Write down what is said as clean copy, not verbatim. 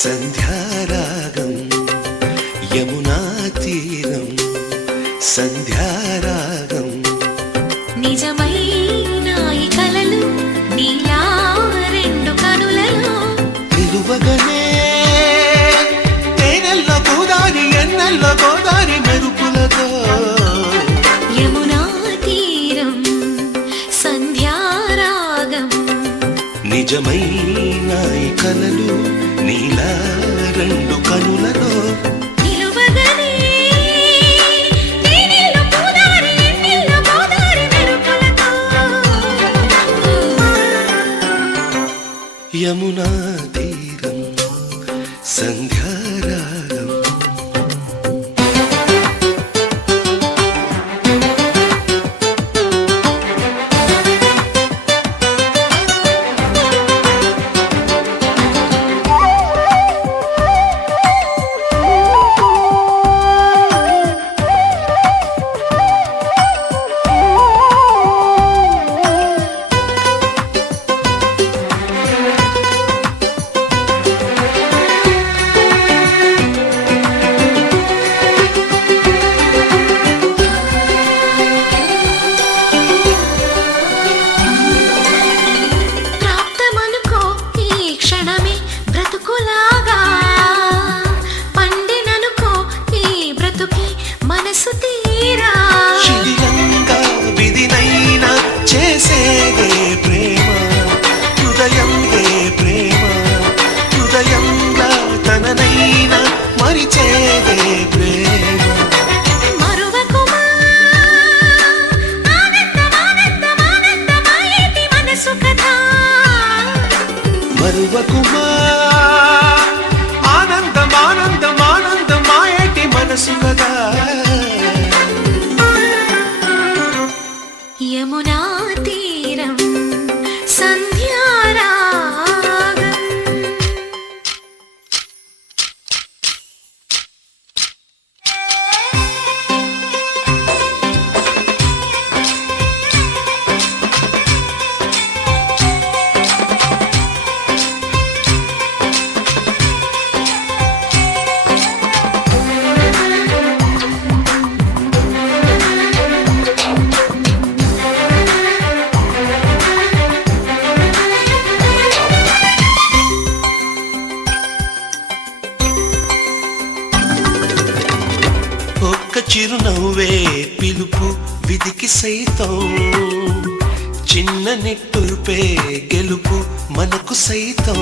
సంధ్యారాగం యమునా తీరం సంధ్యారాగం నిజమైన ఈ కలలు నీలా రెండు కనులలో నిలువగనే తేనెల్లో గోదారి ఎన్నెల్లో గోదారి మెరుపులతో యమునా తీరం సంధ్యారాగం నిజమైన ఈ కలలు నీలా రెండు కనులలో నిలువగనే తేనెల్లో గోదారి ఎన్నెల్లో గోదారి మెరుపులతో యమునా తీరం సంధ్యారాగం ప్రాప్తమనుకో ఈ క్షణమే బ్రతుకులాగా పండిననుకో ఈ బ్రతుకి మనసు తీరా శిథిలంగా విధినైనా చేసేదే ప్రేమ హృదయంగే ప్రేమ హృదయంగా తననైనా మరిచేదే ప్రేమ మరువకుమా ఆనందమానందమానందమాయేటి మనసు కథ మరువకుమా ఆనందమానందమానందమాయేటి మనసు కదా యమునా తీరం సంధ్యారాగం ఒక్క చిరునవ్వే పిలుపు విధికి సైతం చిన్న నిట్టూర్పే గెలుపు మనకు సైతం